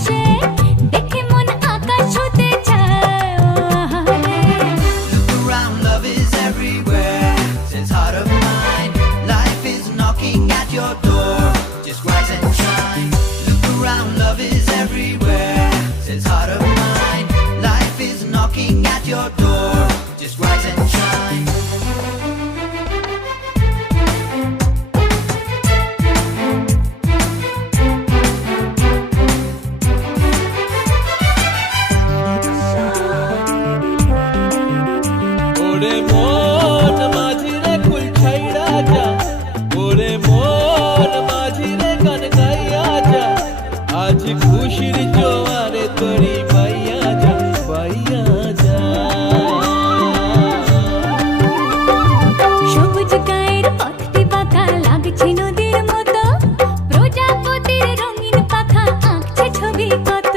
মিশে দেখে মন আকাশ ছুঁতে চায় ও আহারে Look around, love is everywhere. This heart of mine, life is knocking at your door. Just rise and shine. Look around, love is everywhere. This heart of mine, life is knocking at your door. Just rise and shine. ওরে মন মাঝিরে কুল ছাইড়া যা, ওরে মন মাঝিরে গান গাইয়া যা, আজ খুশির জোয়ারে তরি পাইয়া যা, পাইয়া যা। সবুজ গায়ের পথটি বাঁকা লাগছে নদীর মতো প্রজাপতির রঙিন পাখা আঁকছে ছবি কত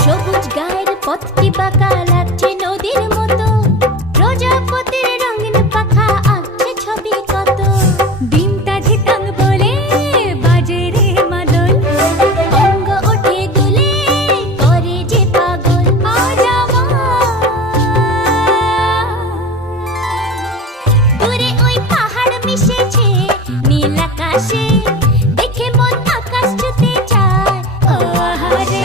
সবুজ গায়ের পথটি বাঁকা লাগছে নদীর মতো প্রজাপতির রঙিন পাখা আঁকছে ছবি কত দিনটা ধিতাং বলে বাজে রে মাদল অঙ্গ ওঠে দুলে করে যে পাগল আজ দূরে ওই পাহাড় মিশেছে নীল আকাশে দেখে মন আকাশ ছুঁতে চায় ও আহারে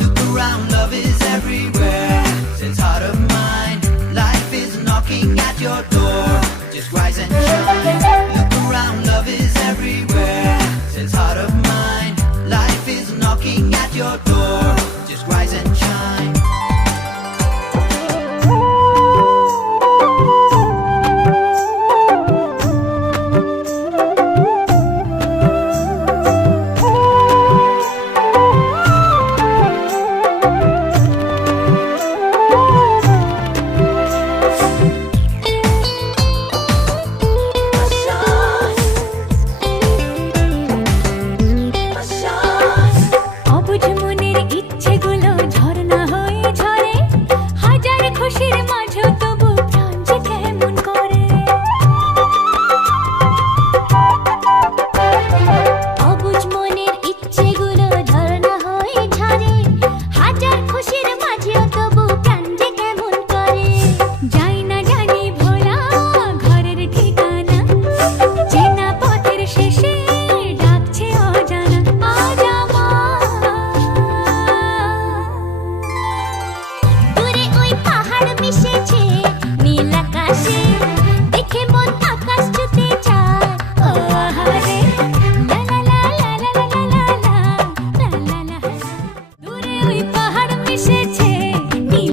Look around, love is everywhere. This heart of mine, life is knocking at your door. Just rise and shine. Look around, love is everywhere. This heart of mine, life is knocking at your door. Just rise and shine. অবুঝ মনের ইচ্ছেগুলো ঝরনা হয়ে ঝরে হাজার খুশির মাঝেও তবু প্রাণ যে কেমন করে অবুঝ মনের ইচ্ছেগুলো ঝরনা হয়ে ঝরে হাজার খুশির মাঝেও তবু প্রাণ যে কেমন করে যাই না জানি ভোলা ঘরের ঠিকানা চেনা পথের শেষে ডাকছে অজানা আজ দূরে ওই পাহাড় মিশেছে নীল আকাশে দেখে মন